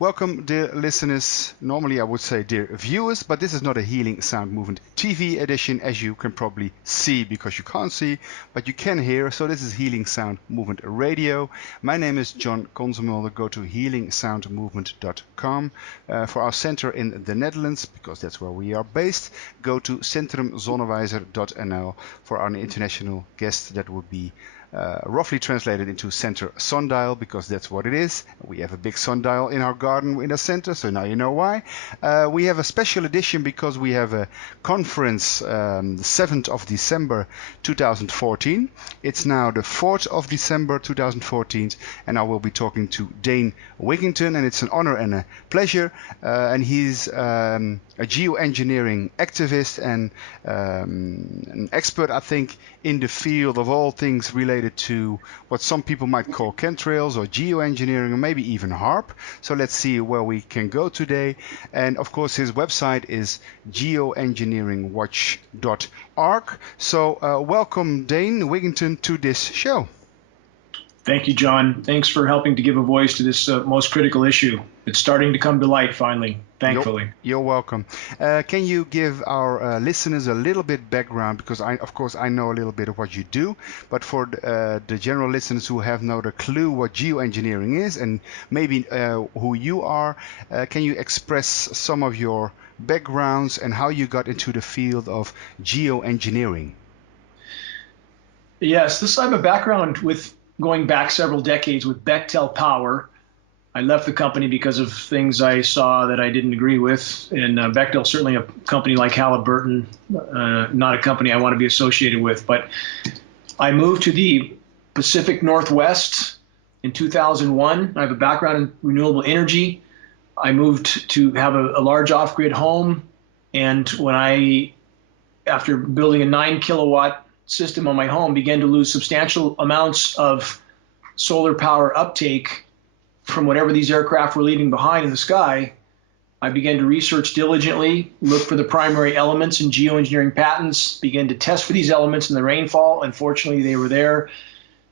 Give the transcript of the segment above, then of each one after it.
Welcome, dear listeners. Normally I would say dear viewers, but this is not a Healing Sound Movement TV edition, as you can probably see, because you can't see, but you can hear. So this is Healing Sound Movement Radio. My name is John Consemulder. Go to healingsoundmovement.com. For our center in the Netherlands, because that's where we are based, go to centrumzonnewijzer.nl. For our international guests, that would be roughly translated into center sundial, because that's what it is. We have a big sundial in our garden in the center, so now you know why. We have a special edition because we have a conference the 7th of December 2014. It's now the 4th of December 2014, and I will be talking to Dane Wigington, and it's an honor and a pleasure. And he's a geoengineering activist and an expert, I think, in the field of all things related to what some people might call chemtrails or geoengineering, or maybe even HARP. So let's see where we can go today. And of course his website is geoengineeringwatch.org. So welcome, Dane Wigington, to this show. Thank you, John. Thanks for helping to give a voice to this most critical issue. It's starting to come to light finally, thankfully. You're welcome. Can you give our listeners a little bit background? Because of course I know a little bit of what you do, but for the general listeners who have not a clue what geoengineering is and maybe who you are, can you express some of your backgrounds and how you got into the field of geoengineering? Yes, I have a background with going back several decades with Bechtel Power. I left the company because of things I saw that I didn't agree with. And Bechtel, certainly a company like Halliburton, not a company I want to be associated with. But I moved to the Pacific Northwest in 2001. I have a background in renewable energy. I moved to have a large off-grid home. And when after building a 9-kilowatt system on my home, began to lose substantial amounts of solar power uptake from whatever these aircraft were leaving behind in the sky, I began to research diligently, look for the primary elements in geoengineering patents, began to test for these elements in the rainfall. Unfortunately, they were there.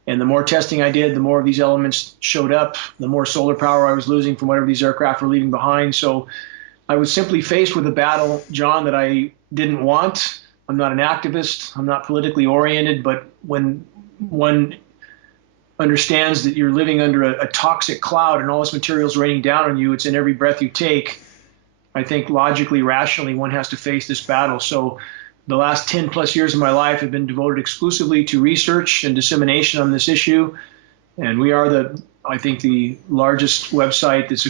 And the more testing I did, the more of these elements showed up, the more solar power I was losing from whatever these aircraft were leaving behind. So I was simply faced with a battle, John, that I didn't want. I'm not an activist. I'm not politically oriented. But when one understands that you're living under a toxic cloud and all this material is raining down on you, it's in every breath you take, I think logically, rationally, one has to face this battle. So the last 10 plus years of my life have been devoted exclusively to research and dissemination on this issue. And we are I think the largest website that's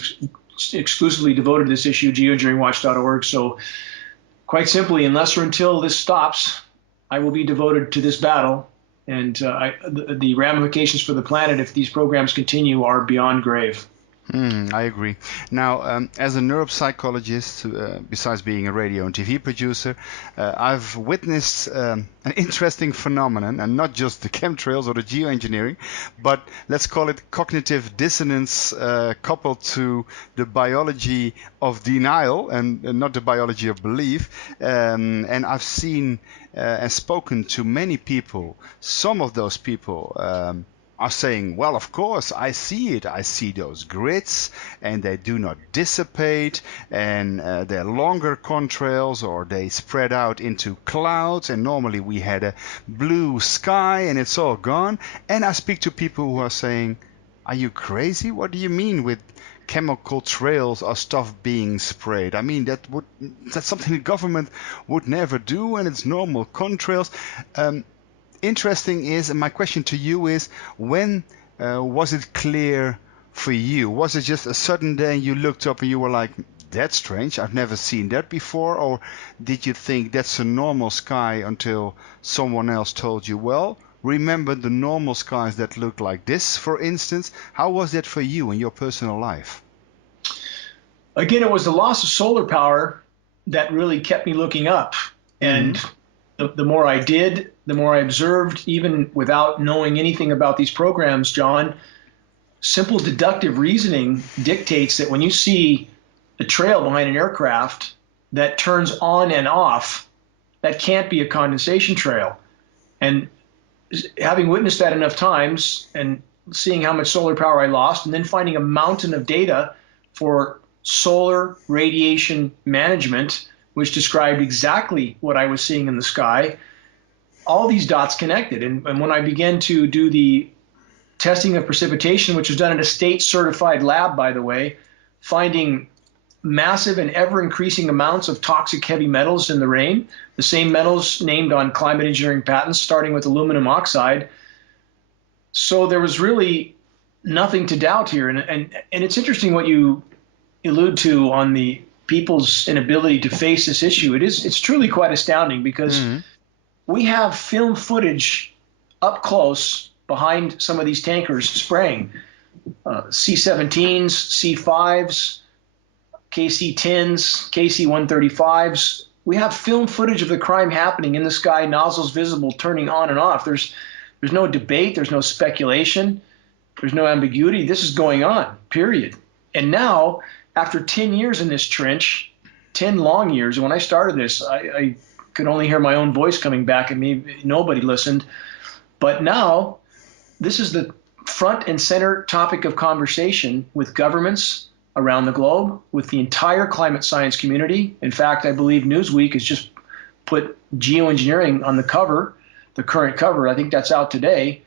exclusively devoted to this issue, geoengineeringwatch.org. So quite simply, unless or until this stops, I will be devoted to this battle. And the ramifications for the planet, if these programs continue, are beyond grave. I agree. Now, as a neuropsychologist, besides being a radio and TV producer, I've witnessed an interesting phenomenon, and not just the chemtrails or the geoengineering, but let's call it cognitive dissonance coupled to the biology of denial and not the biology of belief. And I've seen and spoken to many people. Some of those people are saying, well, of course, I see it. I see those grids, and they do not dissipate, and they're longer contrails, or they spread out into clouds, and normally we had a blue sky, and it's all gone. And I speak to people who are saying, are you crazy? What do you mean with chemical trails or stuff being sprayed? I mean, that's something the government would never do, and it's normal contrails. Interesting is, and my question to you is, when was it clear for you? Was it just a sudden day and you looked up and you were like, that's strange, I've never seen that before? Or did you think that's a normal sky until someone else told you, well, remember the normal skies that look like this, for instance? How was that for you in your personal life? Again, it was the loss of solar power that really kept me looking up. And the more I did, the more I observed, even without knowing anything about these programs, John, simple deductive reasoning dictates that when you see a trail behind an aircraft that turns on and off, that can't be a condensation trail. And having witnessed that enough times and seeing how much solar power I lost, and then finding a mountain of data for solar radiation management, which described exactly what I was seeing in the sky. All these dots connected. And when I began to do the testing of precipitation, which was done in a state-certified lab, by the way, finding massive and ever-increasing amounts of toxic heavy metals in the rain, the same metals named on climate engineering patents, starting with aluminum oxide. So there was really nothing to doubt here. And it's interesting what you allude to on the people's inability to face this issue. It's truly quite astounding because we have film footage up close behind some of these tankers spraying C-17s, C-5s, KC-10s, KC-135s. We have film footage of the crime happening in the sky, nozzles visible, turning on and off. There's no debate. There's no speculation. There's no ambiguity. This is going on, period. And now, after 10 years in this trench, 10 long years, and when I started this, I could only hear my own voice coming back at me. Nobody listened. But now, this is the front and center topic of conversation with governments around the globe, with the entire climate science community. In fact, I believe Newsweek has just put geoengineering on the cover, the current cover. I think that's out today.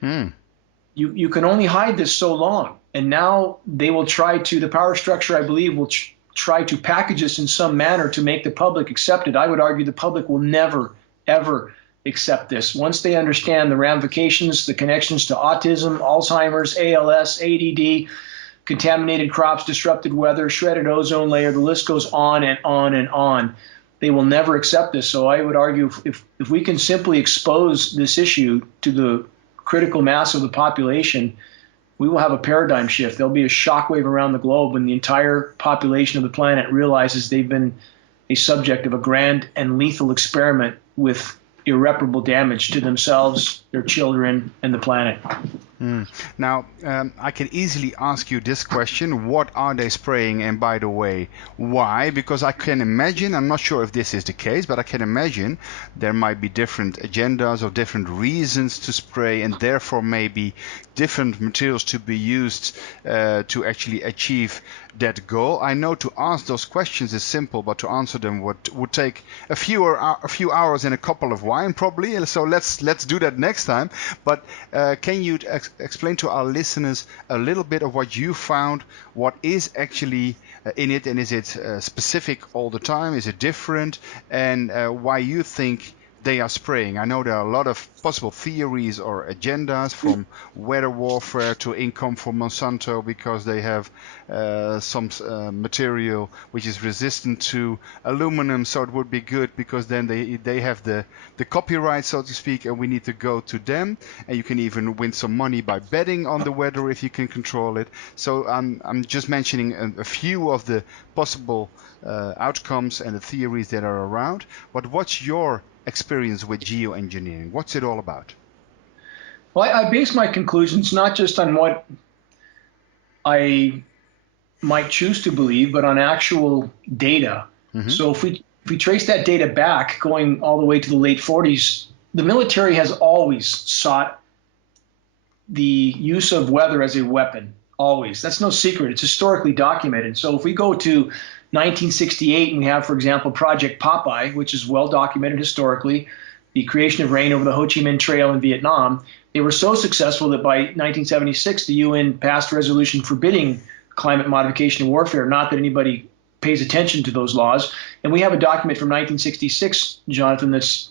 You can only hide this so long. And now they will try to, the power structure, I believe, will try to package this in some manner to make the public accept it. I would argue the public will never, ever accept this. Once they understand the ramifications, the connections to autism, Alzheimer's, ALS, ADD, contaminated crops, disrupted weather, shredded ozone layer, the list goes on and on and on. They will never accept this. So I would argue if we can simply expose this issue to the critical mass of the population, we will have a paradigm shift. There'll be a shockwave around the globe when the entire population of the planet realizes they've been a subject of a grand and lethal experiment with irreparable damage to themselves, their children, and the planet. Now, I can easily ask you this question: what are they spraying? And by the way, why? Because I can imagine, I'm not sure if this is the case, but I can imagine there might be different agendas or different reasons to spray, and therefore maybe different materials to be used to actually achieve that goal. I know to ask those questions is simple, but to answer them would take a few hours and a couple of wine probably. And so let's do that next time. But can you explain to our listeners a little bit of what you found, what is actually in it, and is it specific all the time? Is it different? And why you think they are spraying? I know there are a lot of possible theories or agendas, from weather warfare to income for Monsanto because they have some material which is resistant to aluminum, so it would be good because then they have the copyright, so to speak, and we need to go to them. And you can even win some money by betting on the weather if you can control it. So I'm just mentioning a few of the possible outcomes and the theories that are around. But what's your experience with geoengineering? What's it all about? Well, I base my conclusions not just on what I might choose to believe, but on actual data. So if we trace that data back, going all the way to the late 40s, the military has always sought the use of weather as a weapon. Always. That's no secret. It's historically documented. So if we go to 1968 and we have, for example, Project Popeye, which is well documented historically, the creation of rain over the Ho Chi Minh Trail in Vietnam, they were so successful that by 1976 the UN passed a resolution forbidding climate modification and warfare. Not that anybody pays attention to those laws. And we have a document from 1966, Jonathan, that's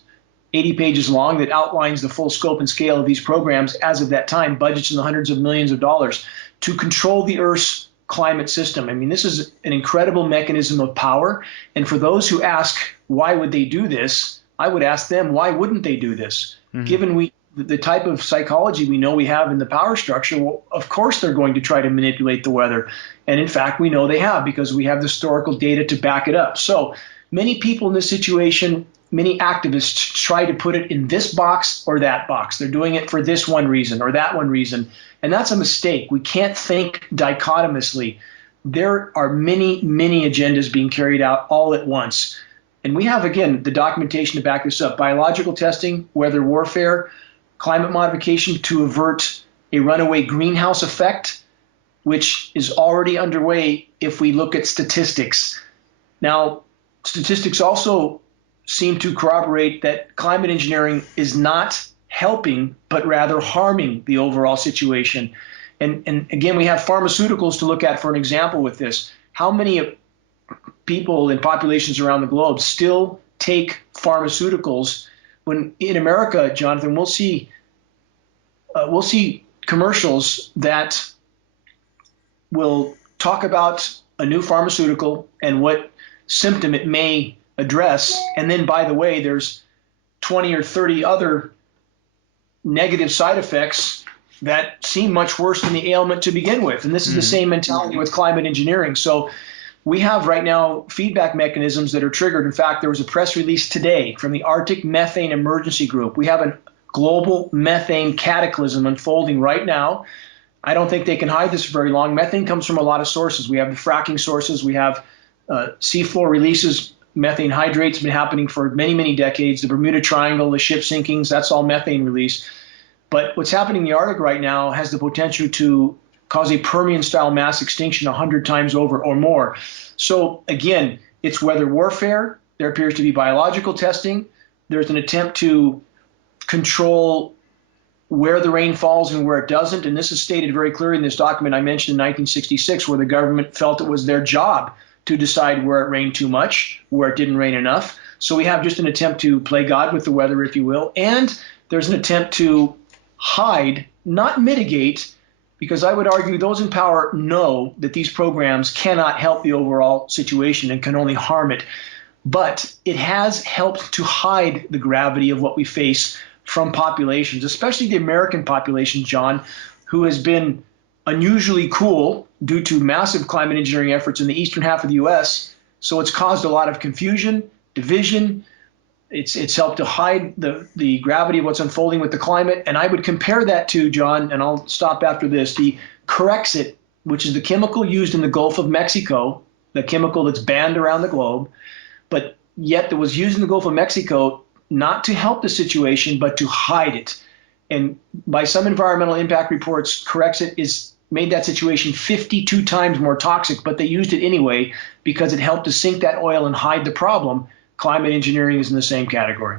80 pages long that outlines the full scope and scale of these programs as of that time, budgets in the hundreds of millions of dollars to control the Earth's climate system. I mean, this is an incredible mechanism of power. And for those who ask, why would they do this? I would ask them, why wouldn't they do this? Given the type of psychology we know we have in the power structure, well, of course they're going to try to manipulate the weather. And in fact, we know they have, because we have the historical data to back it up. So many people in this situation, many activists try to put it in this box or that box. They're doing it for this one reason or that one reason. And that's a mistake. We can't think dichotomously. There are many, many agendas being carried out all at once. And we have, again, the documentation to back this up: biological testing, weather warfare, climate modification to avert a runaway greenhouse effect, which is already underway if we look at statistics. Now, statistics also seem to corroborate that climate engineering is not helping, but rather harming the overall situation. And again, we have pharmaceuticals to look at for an example with this. How many people in populations around the globe still take pharmaceuticals when in America, Jonathan, we'll see commercials that will talk about a new pharmaceutical and what symptom it may address. And then, by the way, there's 20 or 30 other negative side effects that seem much worse than the ailment to begin with. And this is the same mentality with climate engineering. So we have right now feedback mechanisms that are triggered. In fact, there was a press release today from the Arctic Methane Emergency Group. We have a global methane cataclysm unfolding right now. I don't think they can hide this for very long. Methane comes from a lot of sources. We have the fracking sources. We have seafloor releases. Methane hydrate's been happening for many, many decades. The Bermuda Triangle, the ship sinkings, that's all methane release. But what's happening in the Arctic right now has the potential to cause a Permian-style mass extinction 100 times over or more. So again, it's weather warfare. There appears to be biological testing. There's an attempt to control where the rain falls and where it doesn't. And this is stated very clearly in this document I mentioned in 1966, where the government felt it was their job to decide where it rained too much, where it didn't rain enough. So we have just an attempt to play God with the weather, if you will. And there's an attempt to hide, not mitigate, because I would argue those in power know that these programs cannot help the overall situation and can only harm it. But it has helped to hide the gravity of what we face from populations, especially the American population, John, who has been unusually cool due to massive climate engineering efforts in the eastern half of the U.S. So it's caused a lot of confusion, division. It's helped to hide the gravity of what's unfolding with the climate. And I would compare that to, John, and I'll stop after this, the Corexit, which is the chemical used in the Gulf of Mexico, the chemical that's banned around the globe, but yet that was used in the Gulf of Mexico not to help the situation, but to hide it. And by some environmental impact reports, Corexit is made that situation 52 times more toxic, but they used it anyway because it helped to sink that oil and hide the problem. Climate engineering is in the same category.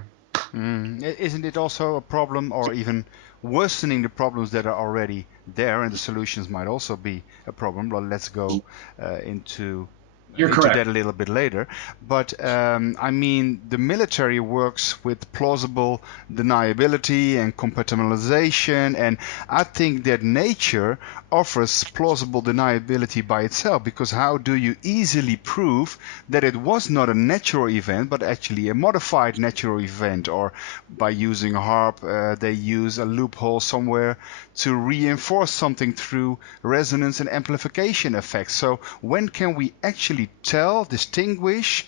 Isn't it also a problem, or even worsening the problems that are already there, and the solutions might also be a problem? Well, let's go into that a little bit later. But I mean, the military works with plausible deniability and compartmentalization, and I think that nature offers plausible deniability by itself, because how do you easily prove that it was not a natural event but actually a modified natural event? Or by using HAARP, they use a loophole somewhere to reinforce something through resonance and amplification effects. So when can we actually tell, distinguish,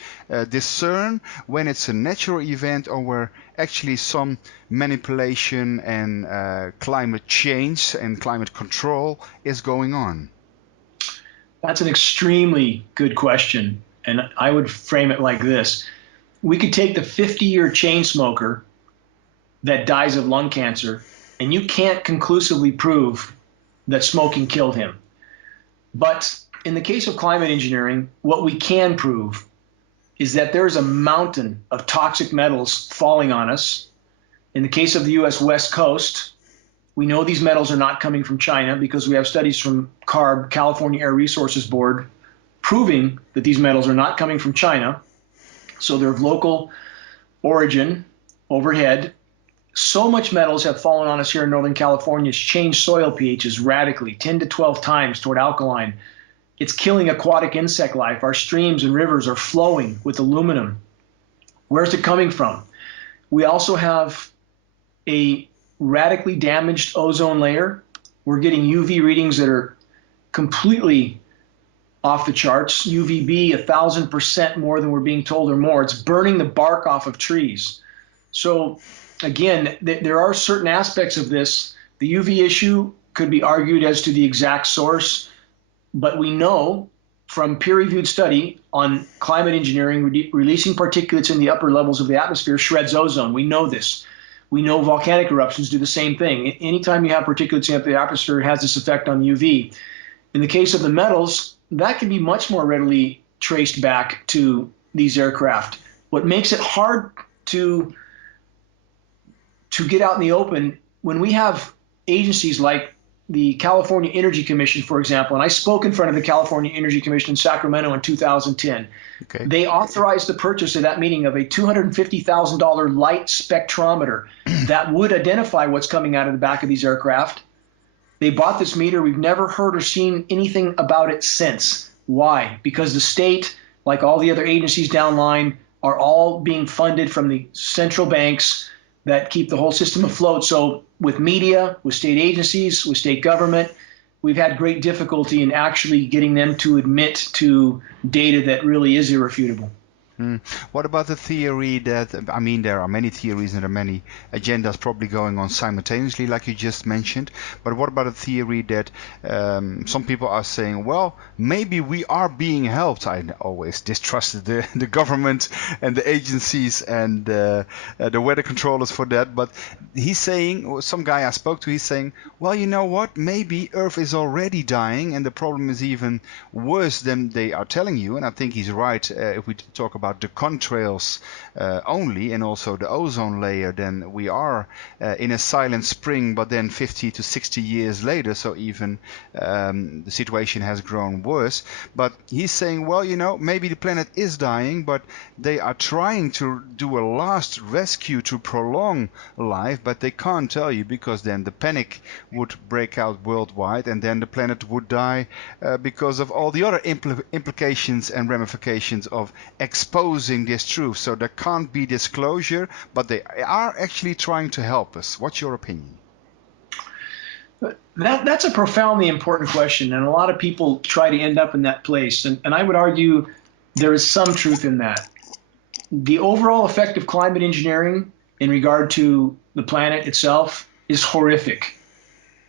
discern when it's a natural event or where actually some manipulation and climate change and climate control is going on? That's an extremely good question. And I would frame it like this. We could take the 50-year chain smoker that dies of lung cancer, and you can't conclusively prove that smoking killed him. But in the case of climate engineering, what we can prove is that there's a mountain of toxic metals falling on us. In the case of the U.S. West Coast, we know these metals are not coming from China because we have studies from CARB, California Air Resources Board, proving that these metals are not coming from China. So they're of local origin overhead. So much metals have fallen on us here in Northern California. It's changed soil pHs radically, 10 to 12 times toward alkaline. It's killing aquatic insect life. Our streams and rivers are flowing with aluminum. Where's it coming from? We also have a radically damaged ozone layer. We're getting UV readings that are completely off the charts. UVB 1,000% more than we're being told or more. It's burning the bark off of trees. So again, there are certain aspects of this. The UV issue could be argued as to the exact source, but we know from peer-reviewed study on climate engineering, releasing particulates in the upper levels of the atmosphere shreds ozone. We know this. We know volcanic eruptions do the same thing. Anytime you have particulates in the atmosphere, it has this effect on UV. In the case of the metals, that can be much more readily traced back to these aircraft. What makes it hard to get out in the open, when we have agencies like the California Energy Commission, for example, and I spoke in front of the California Energy Commission in Sacramento in 2010. Okay. They authorized the purchase at that meeting of a $250,000 light spectrometer that would identify what's coming out of the back of these aircraft. They bought this meter. We've never heard or seen anything about it since. Why? Because the state, like all the other agencies downline, are all being funded from the central banks that keep the whole system afloat. So with media, with state agencies, with state government, we've had great difficulty in actually getting them to admit to data that really is irrefutable. What about the theory that, I mean, there are many theories and there are many agendas probably going on simultaneously, like you just mentioned. But what about the theory that some people are saying, well, maybe we are being helped? I always distrusted the government and the agencies and the weather controllers for that. But he's saying, some guy I spoke to, he's saying, well, you know what? Maybe Earth is already dying and the problem is even worse than they are telling you. And I think he's right if we talk about the contrails only and also the ozone layer, then we are in a silent spring, but then 50 to 60 years later, so even the situation has grown worse. But he's saying, well, you know, maybe the planet is dying, but they are trying to do a last rescue to prolong life, but they can't tell you because then the panic would break out worldwide and then the planet would die because of all the other implications and ramifications of exposing this truth. So there can't be disclosure, but they are actually trying to help us. What's your opinion? That's a profoundly important question, and a lot of people try to end up in that place. And I would argue there is some truth in that. The overall effect of climate engineering in regard to the planet itself is horrific.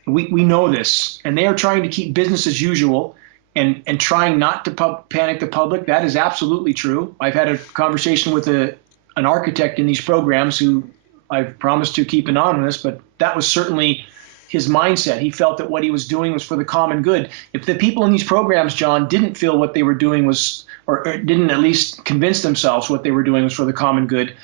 We know this, and they are trying to keep business as usual and trying not to panic the public. That is absolutely true. I've had a conversation with an architect in these programs who I've promised to keep anonymous, but that was certainly his mindset. He felt that what he was doing was for the common good. If the people in these programs, John, didn't feel what they were doing was, or didn't at least convince themselves what they were doing was for the common good,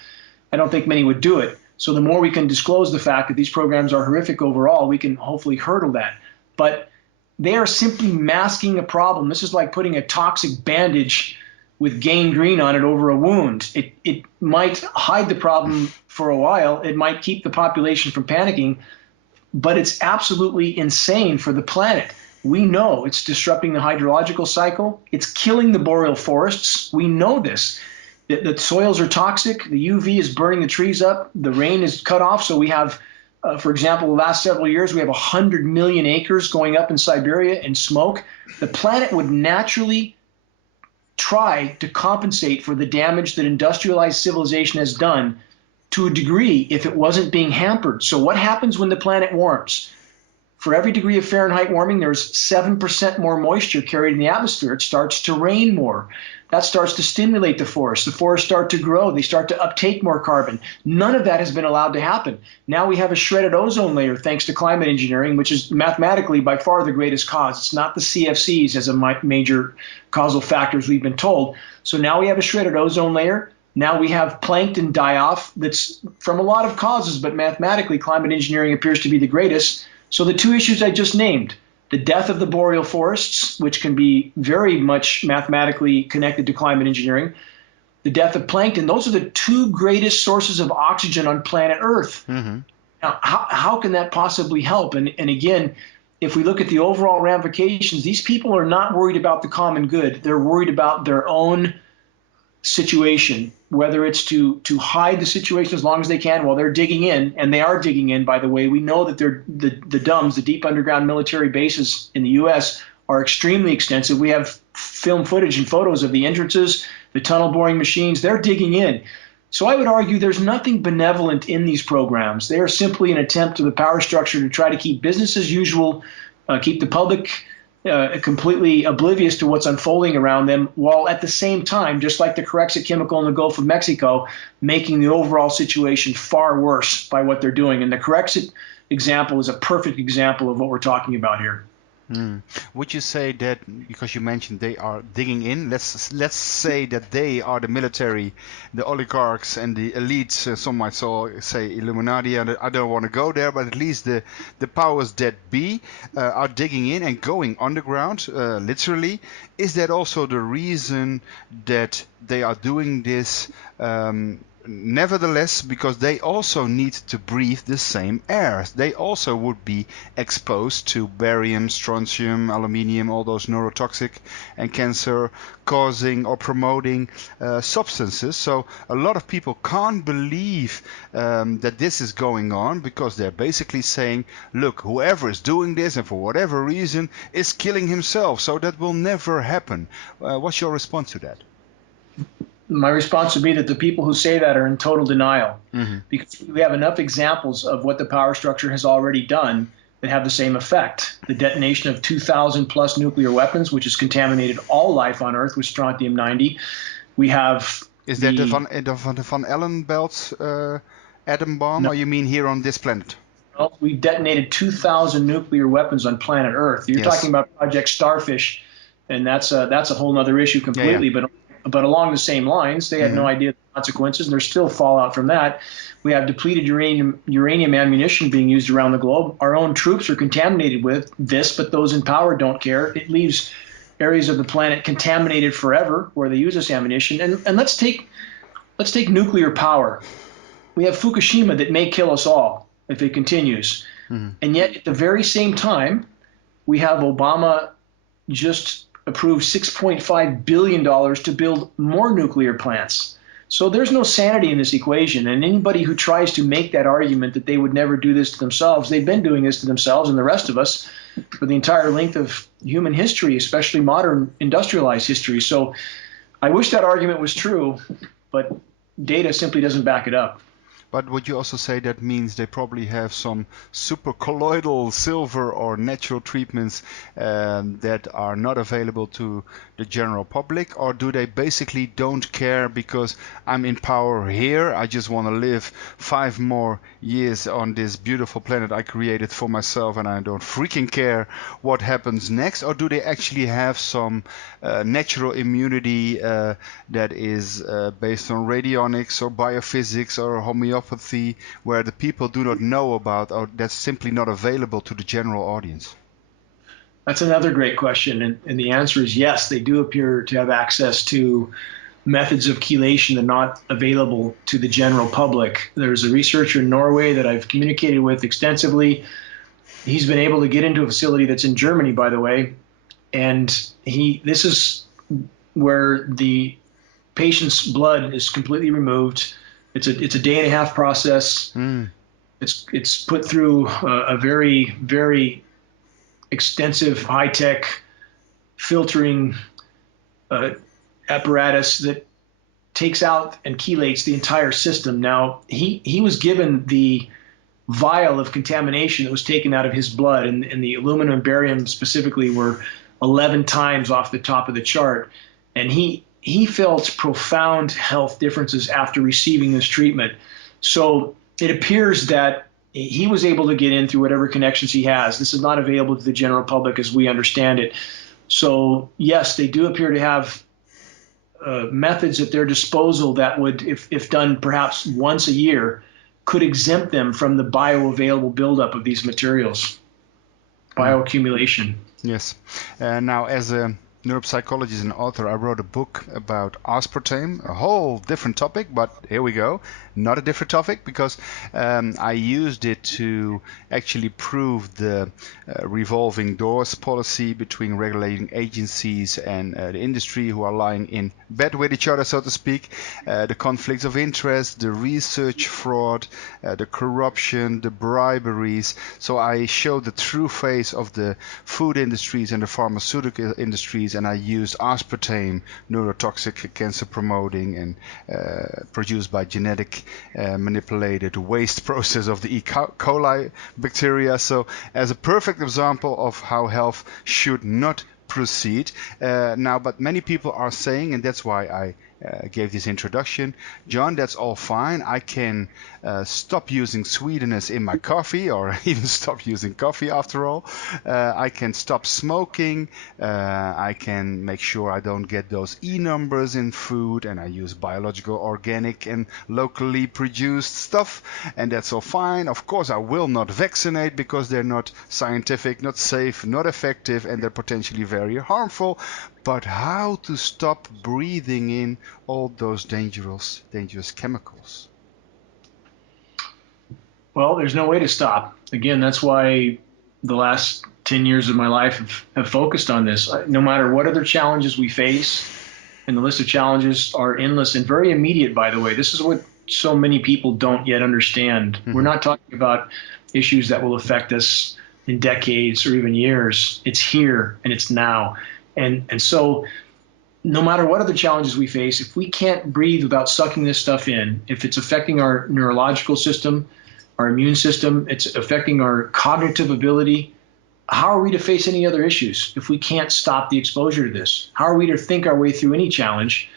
I don't think many would do it. So the more we can disclose the fact that these programs are horrific overall, we can hopefully hurdle that. But they are simply masking a problem. This is like putting a toxic bandage with gangrene on it over a wound. It might hide the problem for a while. It might keep the population from panicking, but it's absolutely insane for the planet. We know it's disrupting the hydrological cycle. It's killing the boreal forests. We know this. The soils are toxic. The UV is burning the trees up. The rain is cut off. So we have, for example, the last several years, we have 100 million acres going up in Siberia in smoke. The planet would naturally try to compensate for the damage that industrialized civilization has done to a degree if it wasn't being hampered. So what happens when the planet warms? For every degree of Fahrenheit warming, there's 7% more moisture carried in the atmosphere. It starts to rain more. That starts to stimulate the forests. The forests start to grow. They start to uptake more carbon. None of that has been allowed to happen. Now we have a shredded ozone layer thanks to climate engineering, which is mathematically by far the greatest cause. It's not the CFCs as a major causal factors we've been told. So now we have a shredded ozone layer. Now we have plankton die-off that's from a lot of causes, but mathematically climate engineering appears to be the greatest. So the two issues I just named, the death of the boreal forests, which can be very much mathematically connected to climate engineering, the death of plankton, those are the two greatest sources of oxygen on planet Earth. Mm-hmm. Now, how can that possibly help? And again, if we look at the overall ramifications, these people are not worried about the common good. They're worried about their own situation, whether it's to hide the situation as long as they can while they're digging in, and they are digging in, by the way. We know that the DUMBs, the deep underground military bases in the U.S., are extremely extensive. We have film footage and photos of the entrances, the tunnel boring machines. They're digging in. So I would argue there's nothing benevolent in these programs. They are simply an attempt to the power structure to try to keep business as usual, keep the public completely oblivious to what's unfolding around them, while at the same time, just like the Corexit chemical in the Gulf of Mexico, making the overall situation far worse by what they're doing. And the Corexit example is a perfect example of what we're talking about here. Would you say that, because you mentioned they are digging in, let's say that they are the military, the oligarchs and the elites, some might say Illuminati, and I don't want to go there, but at least the powers that be are digging in and going underground, literally. Is that also the reason that they are doing this? Nevertheless, because they also need to breathe the same air. They also would be exposed to barium, strontium, aluminium, all those neurotoxic and cancer causing or promoting substances. So a lot of people can't believe that this is going on, because they're basically saying, look, whoever is doing this and for whatever reason is killing himself. So that will never happen. What's your response to that? My response would be that the people who say that are in total denial, Mm-hmm. because we have enough examples of what the power structure has already done that have the same effect. The detonation of 2,000 plus nuclear weapons, which has contaminated all life on Earth with strontium-90. We have Is that the Van Allen belt atom bomb, No. or you mean here on this planet? Well, we detonated 2,000 nuclear weapons on planet Earth. You're Yes. talking about Project Starfish, and that's a whole other issue completely. Yeah. But along the same lines, they had no idea the consequences, and there's still fallout from that. We have depleted uranium ammunition being used around the globe. Our own troops are contaminated with this, but those in power don't care. It leaves areas of the planet contaminated forever where they use this ammunition. And let's take nuclear power. We have Fukushima that may kill us all if it continues. And yet at the very same time, we have Obama just approved $6.5 billion to build more nuclear plants. So there's no sanity in this equation. And anybody who tries to make that argument that they would never do this to themselves, they've been doing this to themselves and the rest of us for the entire length of human history, especially modern industrialized history. So I wish that argument was true, but data simply doesn't back it up. But would you also say that means they probably have some super colloidal silver or natural treatments that are not available to the general public? Or do they basically don't care because I'm in power here, I just want to live 5 more years on this beautiful planet I created for myself and I don't freaking care what happens next? Or do they actually have some natural immunity that is based on radionics or biophysics or homeopathy, where the people do not know about, or that's simply not available to the general audience? That's another great question. And the answer is yes, they do appear to have access to methods of chelation that are not available to the general public. There's a researcher in Norway that I've communicated with extensively. He's been able to get into a facility that's in Germany, by the way. And this is where the patient's blood is completely removed. It's a day and a half process. It's put through a very, very extensive high-tech filtering apparatus that takes out and chelates the entire system. Now, he was given the vial of contamination that was taken out of his blood, and the aluminum and barium specifically were 11 times off the top of the chart. And he felt profound health differences after receiving this treatment. So it appears that he was able to get in through whatever connections he has. This is not available to the general public as we understand it. So yes, they do appear to have methods at their disposal that would, if done perhaps once a year, could exempt them from the bioavailable buildup of these materials, bioaccumulation. Yes. Now, as a neuropsychologist and author, I wrote a book about aspartame, a whole different topic, but here we go. Not a different topic, because I used it to actually prove the revolving doors policy between regulating agencies and the industry, who are lying in bed with each other, so to speak, the conflicts of interest, the research fraud, the corruption, the briberies. So I showed the true face of the food industries and the pharmaceutical industries, and I used aspartame, neurotoxic, cancer promoting, and produced by genetic manipulated waste process of the E. coli bacteria. So as a perfect example of how health should not proceed. Now, but many people are saying, and that's why I gave this introduction, John, that's all fine. I can stop using sweeteners in my coffee, or even stop using coffee after all. I can stop smoking. I can make sure I don't get those E numbers in food, and I use biological, organic, and locally produced stuff, and that's all fine. Of course, I will not vaccinate because they're not scientific, not safe, not effective, and they're potentially very harmful. But how to stop breathing in all those dangerous chemicals? Well, there's no way to stop. Again, that's why the last 10 years of my life have focused on this. No matter what other challenges we face, and the list of challenges are endless and very immediate, by the way. This is what so many people don't yet understand. Mm-hmm. We're not talking about issues that will affect us in decades or even years. It's here and it's now. And so no matter what other challenges we face, if we can't breathe without sucking this stuff in, if it's affecting our neurological system, our immune system, it's affecting our cognitive ability, how are we to face any other issues if we can't stop the exposure to this? How are we to think our way through any challenge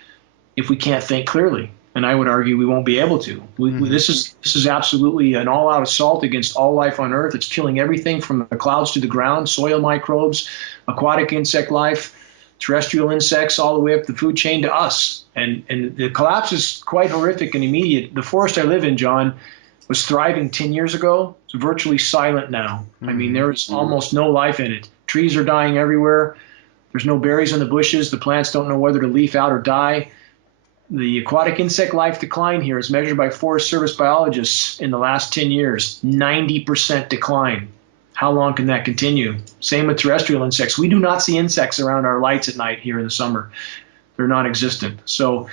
if we can't think clearly? And I would argue we won't be able to. This is absolutely an all-out assault against all life on Earth. It's killing everything from the clouds to the ground, soil microbes, aquatic insect life, terrestrial insects, all the way up the food chain to us. And the collapse is quite horrific and immediate. The forest I live in, John, was thriving 10 years ago. It's virtually silent now. Mm-hmm. I mean, there is almost no life in it. Trees are dying everywhere. There's no berries on the bushes. The plants don't know whether to leaf out or die. The aquatic insect life decline here is measured by Forest Service biologists in the last 10 years, 90% decline. How long can that continue? Same with terrestrial insects. We do not see insects around our lights at night here in the summer. They're non-existent. So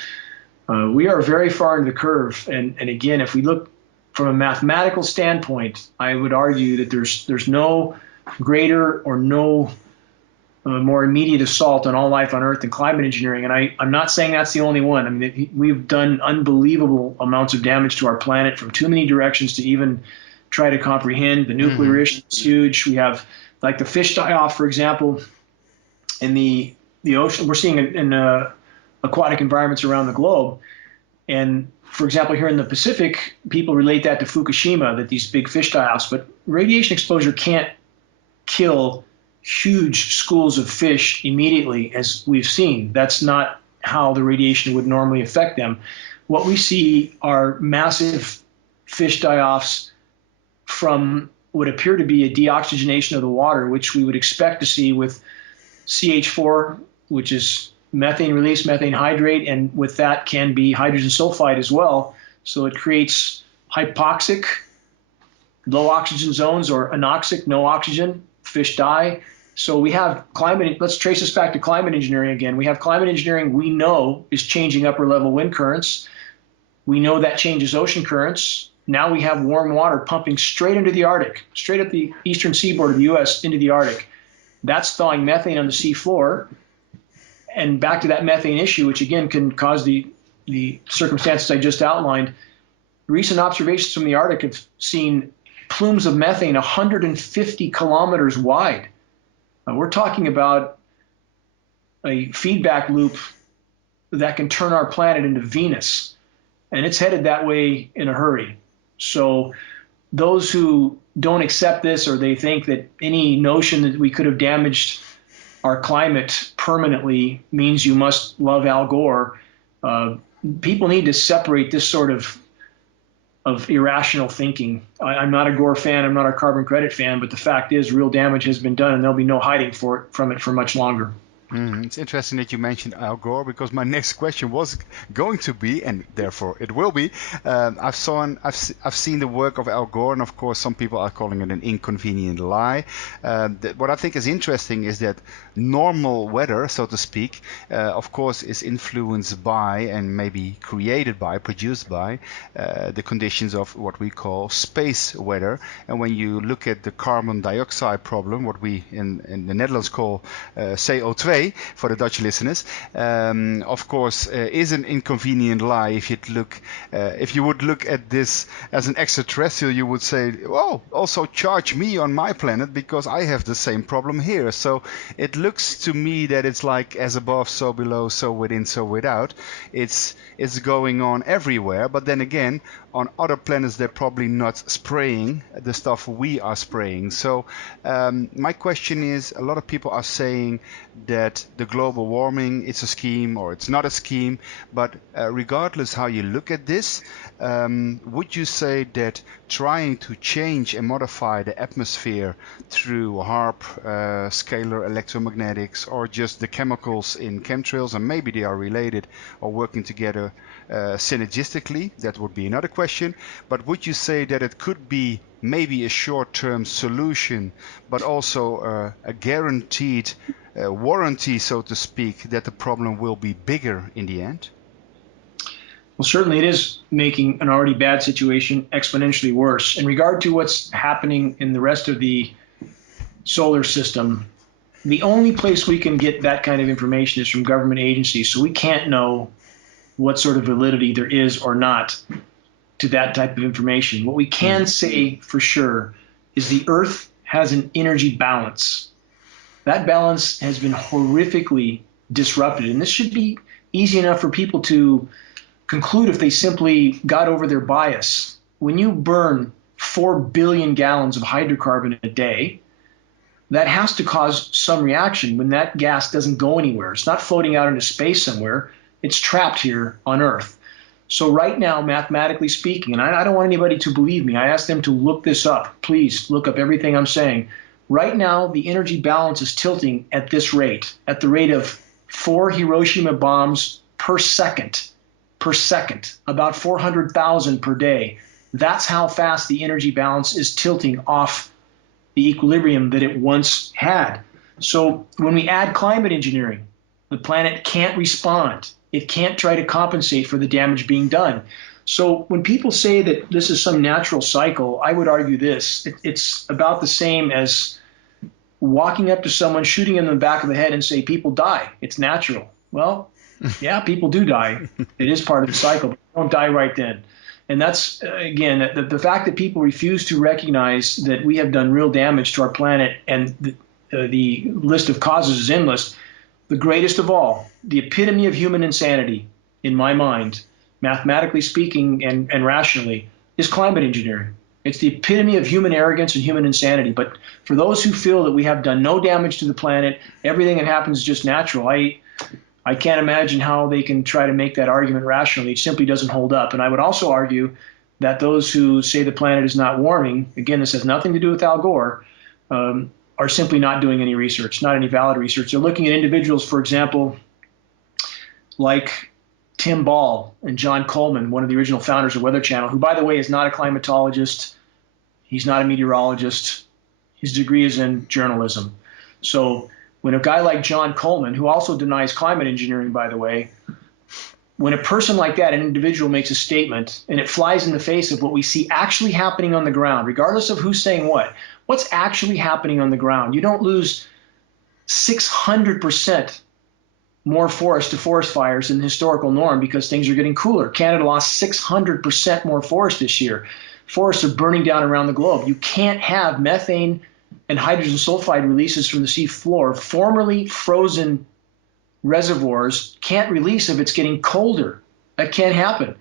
we are very far into the curve. And again, if we look from a mathematical standpoint, I would argue that there's no greater or no more immediate assault on all life on Earth than climate engineering. And I'm not saying that's the only one. I mean, we've done unbelievable amounts of damage to our planet from too many directions to even try to comprehend. The nuclear issue is huge. We have, like, the fish die-off, for example, in the ocean. We're seeing it in aquatic environments around the globe. And, for example, here in the Pacific, people relate that to Fukushima, that these big fish die-offs. But radiation exposure can't kill huge schools of fish immediately, as we've seen. That's not how the radiation would normally affect them. What we see are massive fish die-offs from what appear to be a deoxygenation of the water, which we would expect to see with CH4, which is methane release, methane hydrate, and with that can be hydrogen sulfide as well. So it creates hypoxic, low oxygen zones, or anoxic, no oxygen, fish die. So we have climate. Let's trace this back to climate engineering again. We have climate engineering we know is changing upper level wind currents. We know that changes ocean currents. Now we have warm water pumping straight into the Arctic, straight up the eastern seaboard of the U.S. into the Arctic. That's thawing methane on the sea floor. And back to that methane issue, which again can cause the circumstances I just outlined. Recent observations from the Arctic have seen plumes of methane 150 kilometers wide. We're talking about a feedback loop that can turn our planet into Venus, and it's headed that way in a hurry. So those who don't accept this, or they think that any notion that we could have damaged our climate permanently means you must love Al Gore, people need to separate this sort of irrational thinking. I'm not a Gore fan. I'm not a carbon credit fan. But the fact is, real damage has been done, and there'll be no hiding from it for much longer. It's interesting that you mentioned Al Gore, because my next question was going to be, and therefore it will be, I've seen the work of Al Gore, and of course some people are calling it an inconvenient lie. What I think is interesting is that normal weather, so to speak, of course is influenced by, and maybe created by, produced by, the conditions of what we call space weather. And when you look at the carbon dioxide problem, what we in the Netherlands call CO2, say, for the Dutch listeners, of course, is an inconvenient lie. If you would look at this as an extraterrestrial, you would say, "Oh, also charge me on my planet because I have the same problem here." So it looks to me that it's like as above, so below, so within, so without. It's going on everywhere. But then again, on other planets, they're probably not spraying the stuff we are spraying. So my question is, a lot of people are saying that the global warming, it's a scheme or it's not a scheme. But regardless how you look at this, would you say that trying to change and modify the atmosphere through HAARP, scalar electromagnetics, or just the chemicals in chemtrails, and maybe they are related or working together synergistically, that would be another question. But would you say that it could be maybe a short-term solution, but also a guaranteed warranty, so to speak, that the problem will be bigger in the end? Well, certainly it is making an already bad situation exponentially worse. In regard to what's happening in the rest of the solar system, the only place we can get that kind of information is from government agencies. So we can't know what sort of validity there is or not to that type of information. What we can say for sure is the Earth has an energy balance. That balance has been horrifically disrupted. And this should be easy enough for people to conclude if they simply got over their bias. When you burn 4 billion gallons of hydrocarbon a day, that has to cause some reaction when that gas doesn't go anywhere. It's not floating out into space somewhere. It's trapped here on Earth. So right now, mathematically speaking, and I don't want anybody to believe me. I ask them to look this up. Please look up everything I'm saying. Right now, the energy balance is tilting at this rate, at the rate of 4 Hiroshima bombs per second, about 400,000 per day. That's how fast the energy balance is tilting off the equilibrium that it once had. So when we add climate engineering, the planet can't respond. It can't try to compensate for the damage being done. So when people say that this is some natural cycle, I would argue this. It's about the same as walking up to someone, shooting them in the back of the head and say, people die. It's natural. Well, yeah, people do die. It is part of the cycle, but don't die right then. And that's, again, the fact that people refuse to recognize that we have done real damage to our planet, and the list of causes is endless. The greatest of all, the epitome of human insanity, in my mind, mathematically speaking and rationally, is climate engineering. It's the epitome of human arrogance and human insanity. But for those who feel that we have done no damage to the planet, everything that happens is just natural, I can't imagine how they can try to make that argument rationally. It simply doesn't hold up. And I would also argue that those who say the planet is not warming, again, this has nothing to do with Al Gore, are simply not doing any research, not any valid research. They're looking at individuals, for example, like Tim Ball and John Coleman, one of the original founders of Weather Channel, who, by the way, is not a climatologist. He's not a meteorologist. His degree is in journalism. So when a guy like John Coleman, who also denies climate engineering, by the way, when a person like that, an individual, makes a statement and it flies in the face of what we see actually happening on the ground, regardless of who's saying what, what's actually happening on the ground? You don't lose 600% more forest to forest fires than the historical norm because things are getting cooler. Canada lost 600% more forest this year. Forests are burning down around the globe. You can't have methane and hydrogen sulfide releases from the sea floor. Formerly frozen reservoirs can't release if it's getting colder. That can't happen.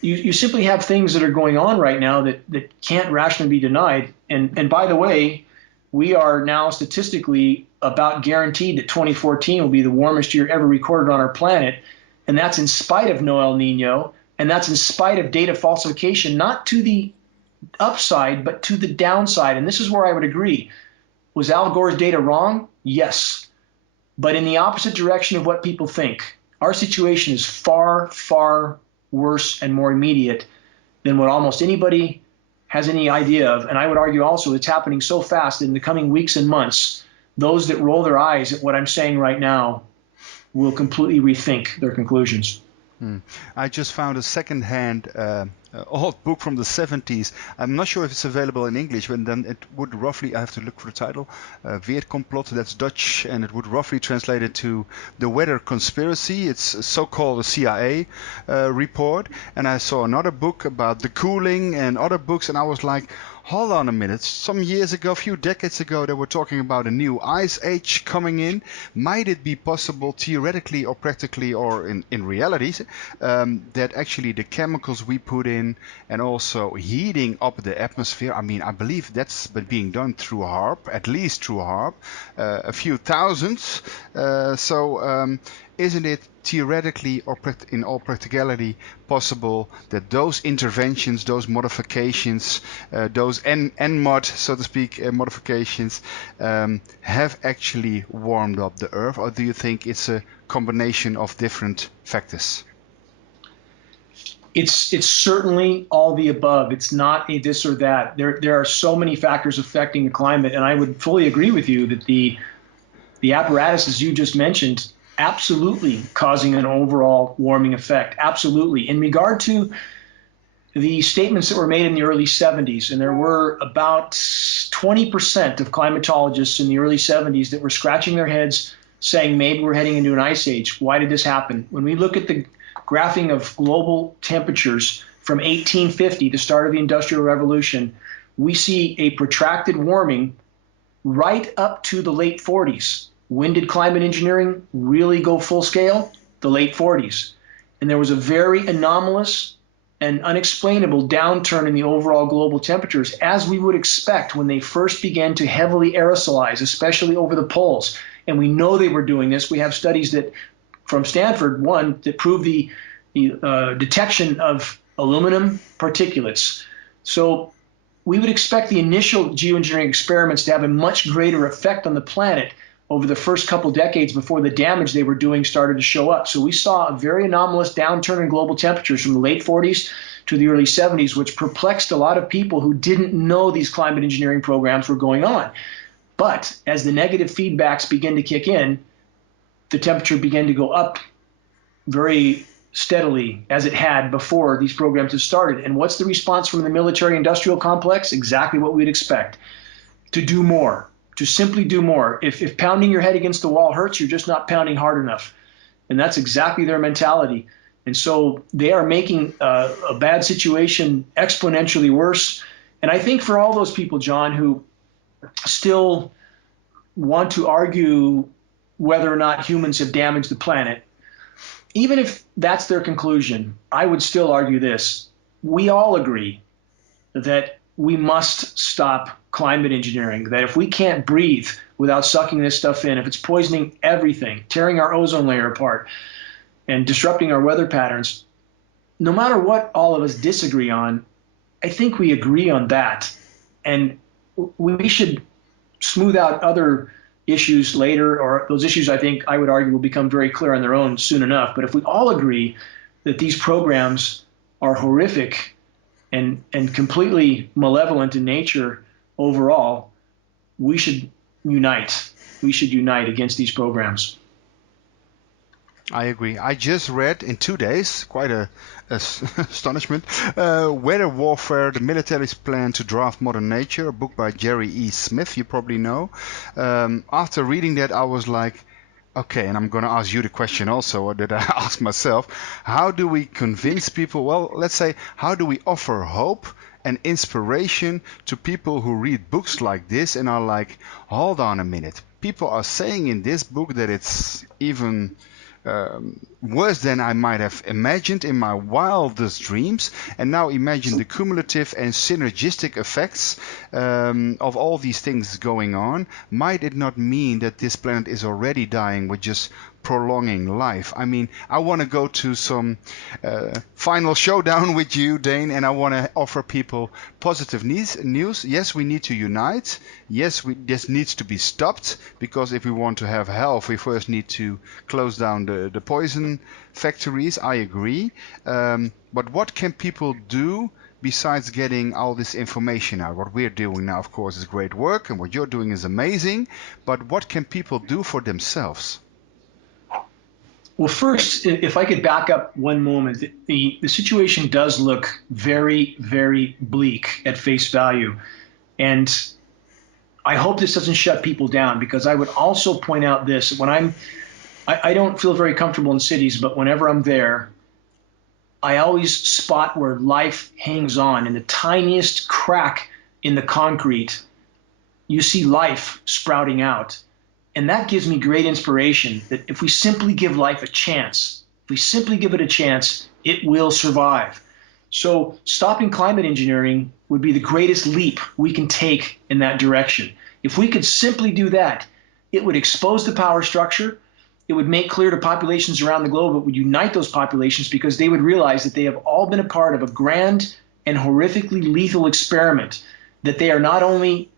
You simply have things that are going on right now that can't rationally be denied. And by the way, we are now statistically about guaranteed that 2014 will be the warmest year ever recorded on our planet. And that's in spite of no El Nino. And that's in spite of data falsification, not to the upside, but to the downside. And this is where I would agree. Was Al Gore's data wrong? Yes. But in the opposite direction of what people think. Our situation is far, far worse and more immediate than what almost anybody has any idea of. And I would argue also it's happening so fast that in the coming weeks and months, those that roll their eyes at what I'm saying right now will completely rethink their conclusions. I just found a second-hand old book from the 70s. I'm not sure if it's available in English, but then it would roughly, I have to look for the title, Weerkomplot, that's Dutch, and it would roughly translate it to The Weather Conspiracy. It's a so-called CIA report. And I saw another book about the cooling and other books, and I was like, hold on a minute. Some years ago, a few decades ago, they were talking about a new ice age coming in. Might it be possible, theoretically or practically or in reality, that actually the chemicals we put in and also heating up the atmosphere, I mean, I believe that's been being done through HARP, at least through HARP, a few thousands. Isn't it theoretically or in all practicality possible that those interventions, those modifications, those NMOD, so to speak, modifications have actually warmed up the Earth, or do you think it's a combination of different factors? It's certainly all the above. It's not a this or that. There are so many factors affecting the climate, and I would fully agree with you that the apparatuses you just mentioned absolutely causing an overall warming effect. Absolutely. In regard to the statements that were made in the early 70s, and there were about 20% of climatologists in the early 70s that were scratching their heads saying maybe we're heading into an ice age. Why did this happen? When we look at the graphing of global temperatures from 1850, the start of the Industrial Revolution, we see a protracted warming right up to the late 40s. When did climate engineering really go full scale? The late 40s. And there was a very anomalous and unexplainable downturn in the overall global temperatures, as we would expect when they first began to heavily aerosolize, especially over the poles. And we know they were doing this. We have studies that from Stanford, one, that prove the detection of aluminum particulates. So we would expect the initial geoengineering experiments to have a much greater effect on the planet over the first couple decades before the damage they were doing started to show up. So we saw a very anomalous downturn in global temperatures from the late 40s to the early 70s, which perplexed a lot of people who didn't know these climate engineering programs were going on. But as the negative feedbacks begin to kick in, the temperature began to go up very steadily as it had before these programs had started. And what's the response from the military-industrial complex? Exactly what we'd expect. To do more, to simply do more. If pounding your head against the wall hurts, you're just not pounding hard enough. And that's exactly their mentality. And so they are making a bad situation exponentially worse. And I think for all those people, John, who still want to argue whether or not humans have damaged the planet, even if that's their conclusion, I would still argue this. We all agree that we must stop climate engineering, that if we can't breathe without sucking this stuff in, if it's poisoning everything, tearing our ozone layer apart, and disrupting our weather patterns, no matter what all of us disagree on, I think we agree on that. And we should smooth out other issues later, or those issues I think I would argue will become very clear on their own soon enough. But if we all agree that these programs are horrific and completely malevolent in nature overall, we should unite. We should unite against these programs. I agree. I just read in 2 days, quite a astonishment, Weather Warfare, the Military's Plan to Draft Modern Nature, a book by Jerry E. Smith, you probably know. After reading that, I was like, okay, and I'm going to ask you the question also, or did I ask myself, how do we convince people, well, let's say, how do we offer hope and inspiration to people who read books like this and are like, hold on a minute, people are saying in this book that it's even worse than I might have imagined in my wildest dreams, and now imagine the cumulative and synergistic effects of all these things going on. Might it not mean that this planet is already dying with just prolonging life? I mean, I want to go to some final showdown with you, Dane, and I want to offer people positive news. Yes, we need to unite. Yes, this needs to be stopped, because if we want to have health, we first need to close down the poison factories. I agree. But what can people do besides getting all this information out? What we're doing now, of course, is great work, and what you're doing is amazing. But what can people do for themselves? Well, first, if I could back up one moment, the situation does look very, very bleak at face value. And I hope this doesn't shut people down, because I would also point out this. I don't feel very comfortable in cities, but whenever I'm there, I always spot where life hangs on. In the tiniest crack in the concrete, you see life sprouting out. And that gives me great inspiration that if we simply give life a chance, if we simply give it a chance, it will survive. So stopping climate engineering would be the greatest leap we can take in that direction. If we could simply do that, it would expose the power structure. It would make clear to populations around the globe. It would unite those populations, because they would realize that they have all been a part of a grand and horrifically lethal experiment, that they are not only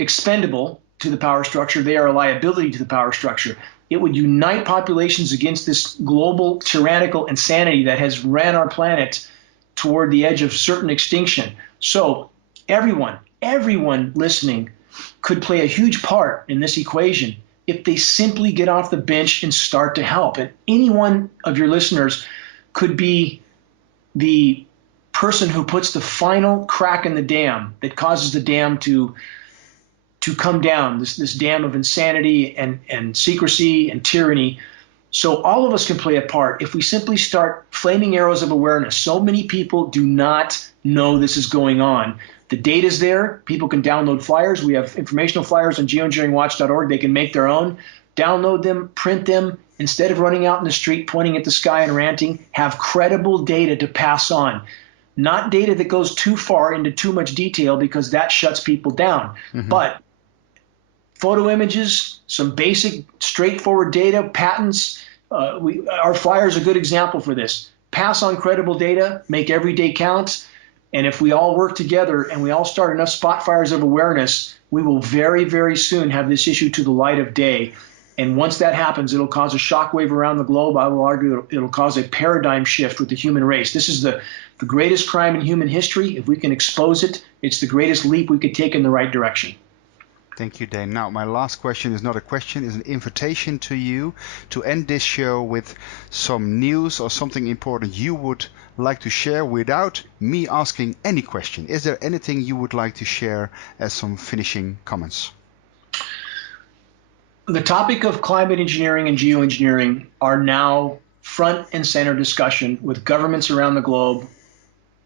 expendable to the power structure, they are a liability to the power structure. It would unite populations against this global tyrannical insanity that has ran our planet toward the edge of certain extinction. So everyone listening could play a huge part in this equation if they simply get off the bench and start to help. And any one of your listeners could be the person who puts the final crack in the dam that causes the dam to come down, this dam of insanity and secrecy and tyranny. So all of us can play a part if we simply start flaming arrows of awareness. So many people do not know this is going on. The data's there. People can download flyers. We have informational flyers on geoengineeringwatch.org. They can make their own, download them, print them. Instead of running out in the street, pointing at the sky and ranting, have credible data to pass on. Not data that goes too far into too much detail, because that shuts people down. Mm-hmm. But photo images, some basic straightforward data, patents. Our flyer is a good example for this. Pass on credible data, make every day count. And if we all work together and we all start enough spot fires of awareness, we will very, very soon have this issue to the light of day. And once that happens, it'll cause a shockwave around the globe. I will argue it'll cause a paradigm shift with the human race. This is the greatest crime in human history. If we can expose it, it's the greatest leap we could take in the right direction. Thank you, Dane. Now, my last question is not a question, it's an invitation to you to end this show with some news or something important you would like to share without me asking any question. Is there anything you would like to share as some finishing comments? The topic of climate engineering and geoengineering are now front and center discussion with governments around the globe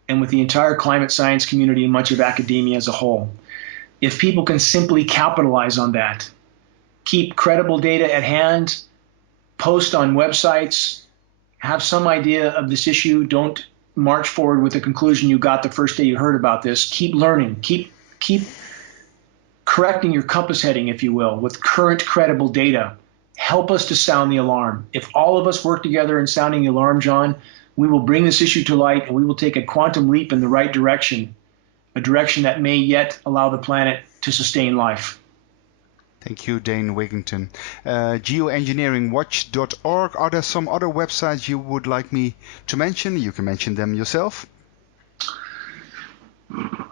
and with the entire climate science community and much of academia as a whole. If people can simply capitalize on that, keep credible data at hand, post on websites, have some idea of this issue, don't march forward with the conclusion you got the first day you heard about this. Keep learning, keep correcting your compass heading, if you will, with current credible data. Help us to sound the alarm. If all of us work together in sounding the alarm, John, we will bring this issue to light and we will take a quantum leap in the right direction. A direction that may yet allow the planet to sustain life. Thank you, Dane Wigington. Geoengineeringwatch.org. Are there some other websites you would like me to mention? You can mention them yourself.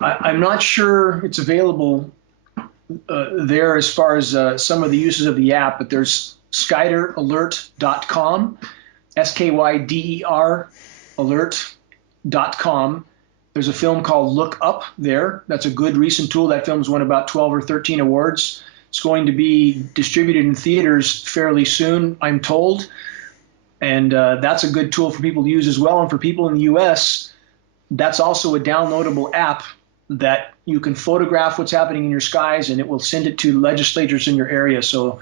I'm not sure it's available there as far as some of the uses of the app, but there's skyderalert.com, SKYDER alert.com. There's a film called Look Up there. That's a good recent tool. That film's won about 12 or 13 awards. It's going to be distributed in theaters fairly soon, I'm told. And that's a good tool for people to use as well. And for people in the U.S., that's also a downloadable app that you can photograph what's happening in your skies, and it will send it to legislators in your area. So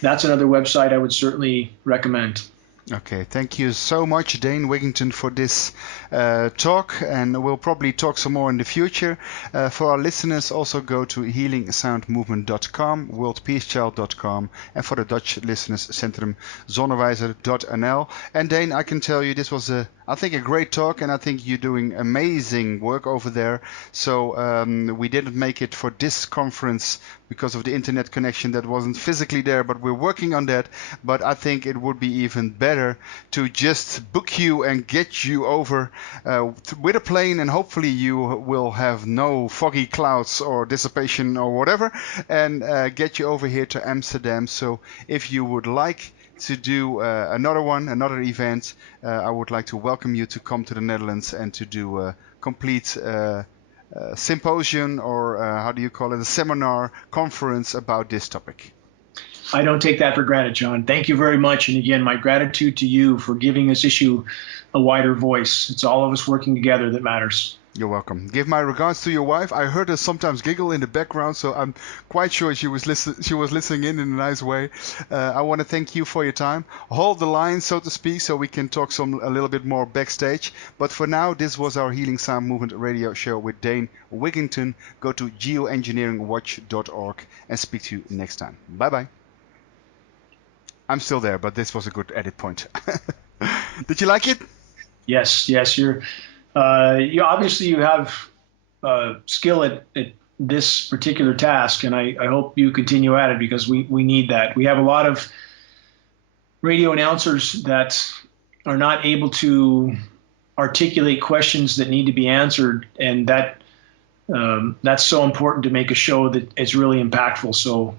that's another website I would certainly recommend. Okay, thank you so much, Dane Wigington, for this talk, and we'll probably talk some more in the future. For our listeners, also go to healingsoundmovement.com, worldpeacechild.com, and for the Dutch listeners, centrumzonnewijzer.nl. And Dane, I can tell you this was I think a great talk, and I think you're doing amazing work over there. So we didn't make it for this conference because of the internet connection that wasn't physically there, but we're working on that. But I think it would be even better to just book you and get you over with a plane, and hopefully you will have no foggy clouds or dissipation or whatever, and get you over here to Amsterdam. So if you would like to do another event, I would like to welcome you to come to the Netherlands and to do a complete symposium, or how do you call it, a seminar conference about this topic. I don't take that for granted, John. Thank you very much. And again, my gratitude to you for giving this issue a wider voice. It's all of us working together that matters. You're welcome. Give my regards to your wife. I heard her sometimes giggle in the background, so I'm quite sure she was listening in a nice way. I want to thank you for your time. Hold the line, so to speak, so we can talk a little bit more backstage. But for now, this was our Healing Sound Movement radio show with Dane Wigington. Go to geoengineeringwatch.org and speak to you next time. Bye-bye. I'm still there, but this was a good edit point. Did you like it? Yes. You obviously you have skill at this particular task, and I hope you continue at it, because we need that. We have a lot of radio announcers that are not able to articulate questions that need to be answered, and that's so important to make a show that is really impactful. So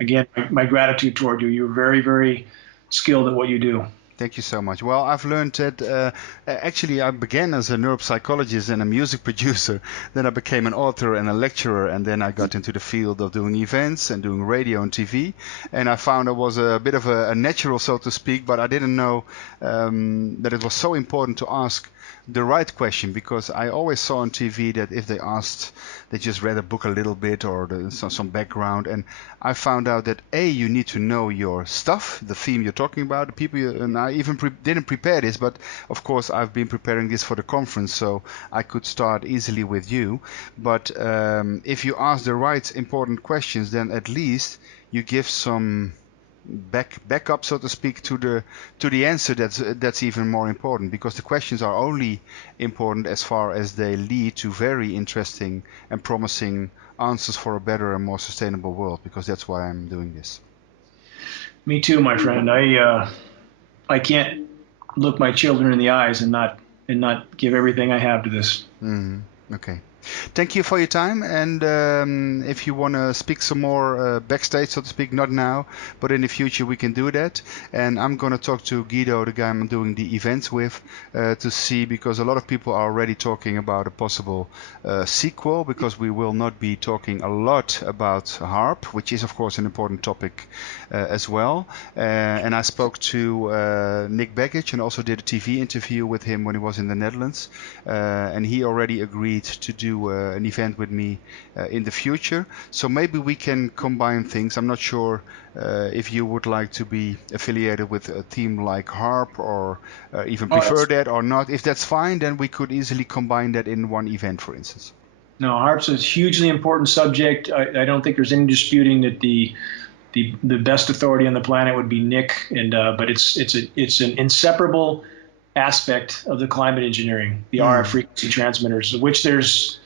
Again, my gratitude toward you. You're very, very skilled at what you do. Thank you so much. Well, I've learned that actually I began as a neuropsychologist and a music producer. Then I became an author and a lecturer, and then I got into the field of doing events and doing radio and TV. And I found I was a bit of a natural, so to speak, but I didn't know that it was so important to ask the right question, because I always saw on TV that if they asked, they just read a book a little bit or some background. And I found out that you need to know your stuff, the theme you're talking about, the people and I even didn't prepare this, but of course I've been preparing this for the conference, so I could start easily with you. But if you ask the right important questions, then at least you give some back up, so to speak, to the answer. That's even more important, because the questions are only important as far as they lead to very interesting and promising answers for a better and more sustainable world, because that's why I'm doing this. Me too, my friend. I can't look my children in the eyes and not give everything I have to this. Okay. Thank you for your time, and if you want to speak some more backstage, so to speak, not now, but in the future, we can do that. And I'm going to talk to Guido, the guy I'm doing the events with, to see, because a lot of people are already talking about a possible sequel, because we will not be talking a lot about HARP, which is of course an important topic as well. And I spoke to Nick Baggage and also did a TV interview with him when he was in the Netherlands, and he already agreed to do an event with me in the future. So maybe we can combine things. I'm not sure if you would like to be affiliated with a team like HARP, or even prefer that or not. If that's fine, then we could easily combine that in one event, for instance. No, HARP's a hugely important subject. I don't think there's any disputing that the best authority on the planet would be Nick, and but it's an inseparable aspect of the climate engineering, the RF frequency transmitters, of which there's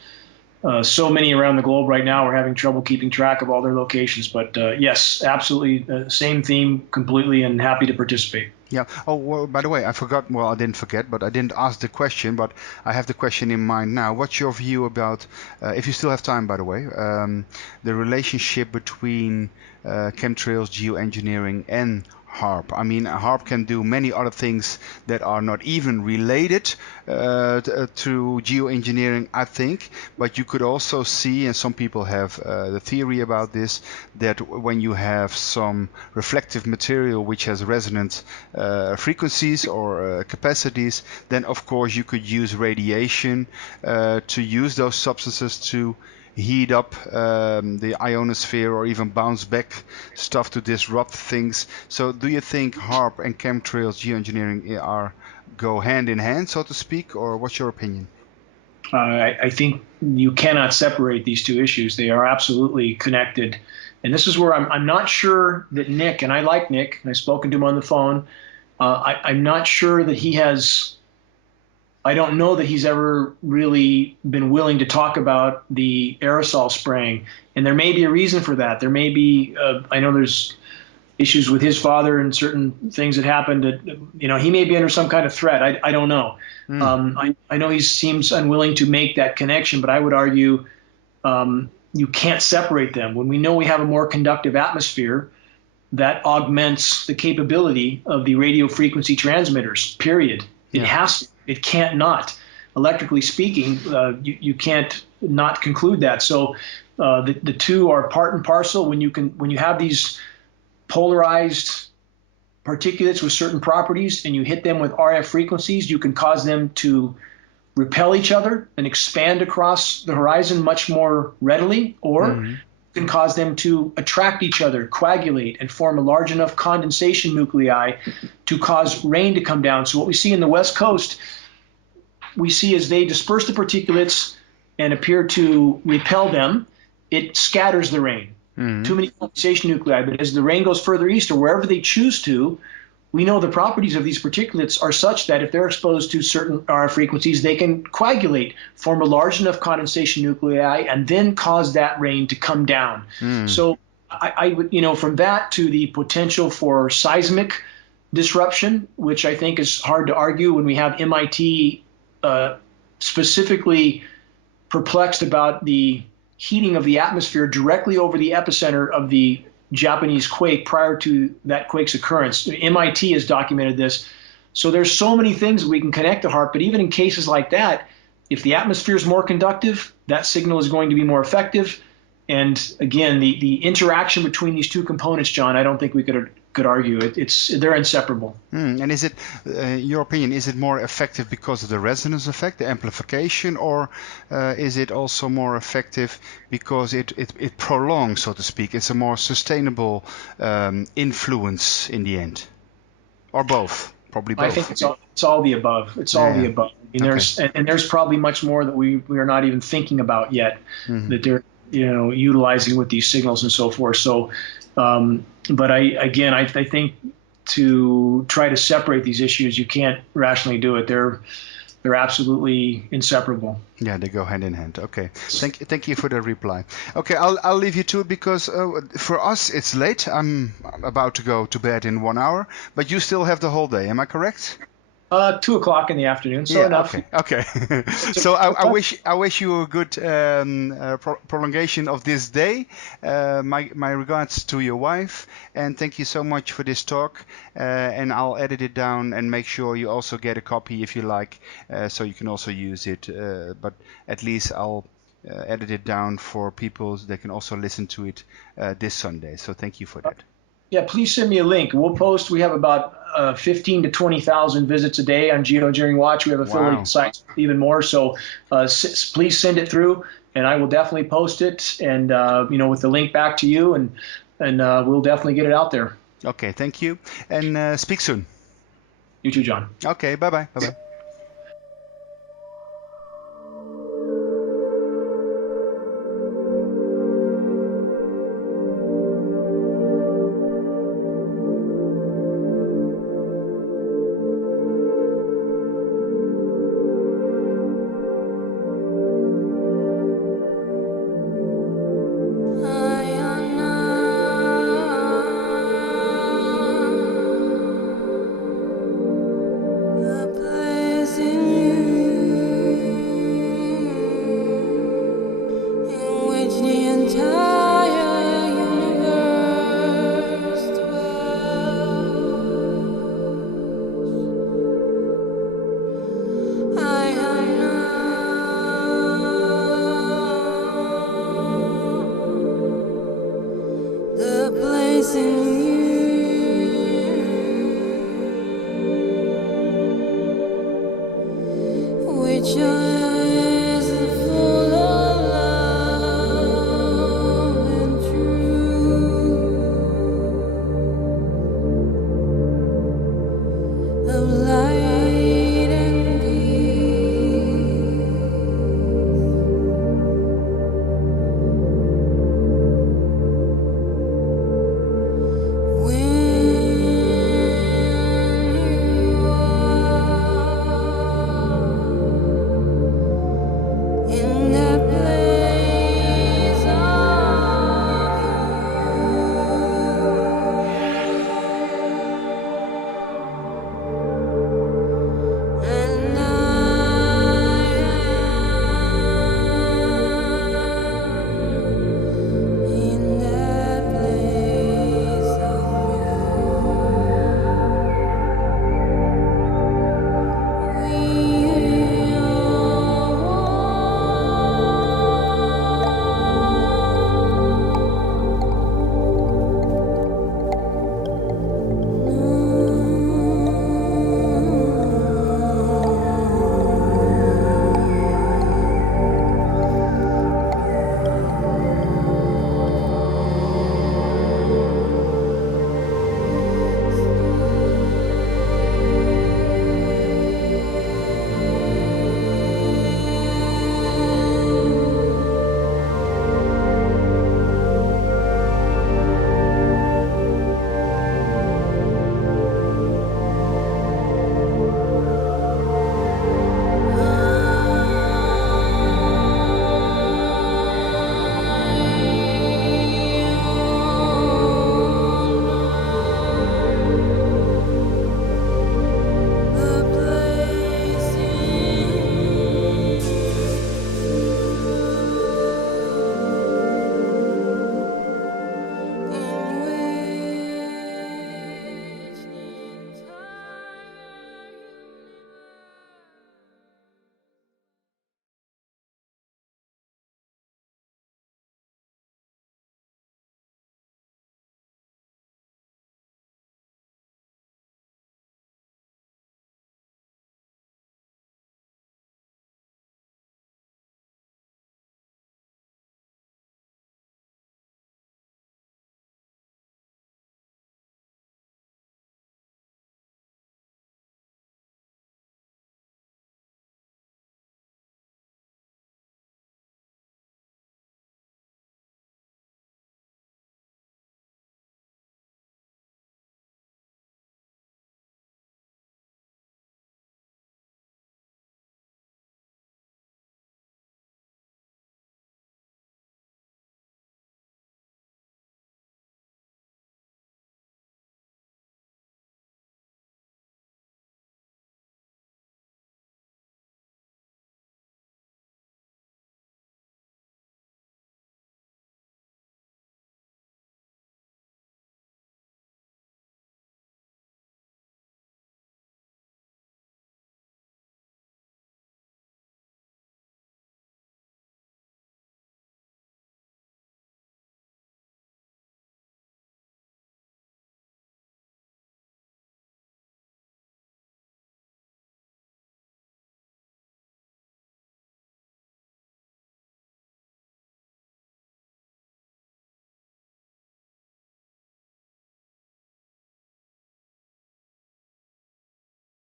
so many around the globe right now. We're having trouble keeping track of all their locations, but yes, absolutely, same theme completely, and happy to participate. Yeah. Oh, well, by the way, I forgot. Well, I didn't forget, but I didn't ask the question, but I have the question in mind now. What's your view about, if you still have time, by the way, the relationship between chemtrails, geoengineering, and HARP? I mean, HARP can do many other things that are not even related to geoengineering, I think. But you could also see, and some people have the theory about this, that when you have some reflective material which has resonant frequencies or capacities, then of course you could use radiation to use those substances to heat up the ionosphere, or even bounce back stuff to disrupt things. So do you think HARP and chemtrails, geoengineering, go hand in hand, so to speak, or what's your opinion? I think you cannot separate these two issues. They are absolutely connected. And this is where I'm not sure that Nick, and I like Nick, and I've spoken to him on the phone, I'm not sure that he has, I don't know that he's ever really been willing to talk about the aerosol spraying. And there may be a reason for that. There may be, I know there's issues with his father and certain things that happened that, he may be under some kind of threat. I don't know. I know he seems unwilling to make that connection, but I would argue you can't separate them. When we know we have a more conductive atmosphere, that augments the capability of the radio frequency transmitters, period. It has to. It can't not. Electrically speaking, you can't not conclude that. So the two are part and parcel. When you have these polarized particulates with certain properties and you hit them with RF frequencies, you can cause them to repel each other and expand across the horizon much more readily, or can cause them to attract each other, coagulate, and form a large enough condensation nuclei to cause rain to come down. So what we see in the West Coast, we see as they disperse the particulates and appear to repel them, it scatters the rain. Too many condensation nuclei. But as the rain goes further east or wherever they choose to, we know the properties of these particulates are such that if they're exposed to certain RF frequencies, they can coagulate, form a large enough condensation nuclei, and then cause that rain to come down. So I would, from that to the potential for seismic disruption, which I think is hard to argue when we have MIT specifically perplexed about the heating of the atmosphere directly over the epicenter of the Japanese quake prior to that quake's occurrence. MIT has documented this. So there's so many things we can connect to HAARP, but even in cases like that, if the atmosphere is more conductive, that signal is going to be more effective. And again, the interaction between these two components, John, I don't think we could argue. They're inseparable. And is it, your opinion, is it more effective because of the resonance effect, the amplification, or is it also more effective because it prolongs, so to speak? It's a more sustainable influence in the end, or both? Probably both. I think it's all the above. It's all the above. I mean, there's probably much more that we are not even thinking about yet that they're utilizing with these signals and so forth. So. But I think to try to separate these issues, you can't rationally do it. They're absolutely inseparable. Yeah, they go hand in hand. Okay, thank you for the reply. Okay, I'll leave you to it because for us it's late. I'm about to go to bed in 1 hour, but you still have the whole day. Am I correct? 2 o'clock in the afternoon, so enough. Okay. So I wish you a good prolongation of this day. My regards to your wife, and thank you so much for this talk. And I'll edit it down and make sure you also get a copy if you like, so you can also use it. But at least I'll edit it down for people so they can also listen to it this Sunday. So thank you for that. Yeah, please send me a link. We'll post. We have about 15 to 20,000 visits a day on Geoengineering Watch. We have affiliate sites even more. So please send it through, and I will definitely post it. And with the link back to you, and we'll definitely get it out there. Okay, thank you, and speak soon. You too, John. Okay, bye-bye. Which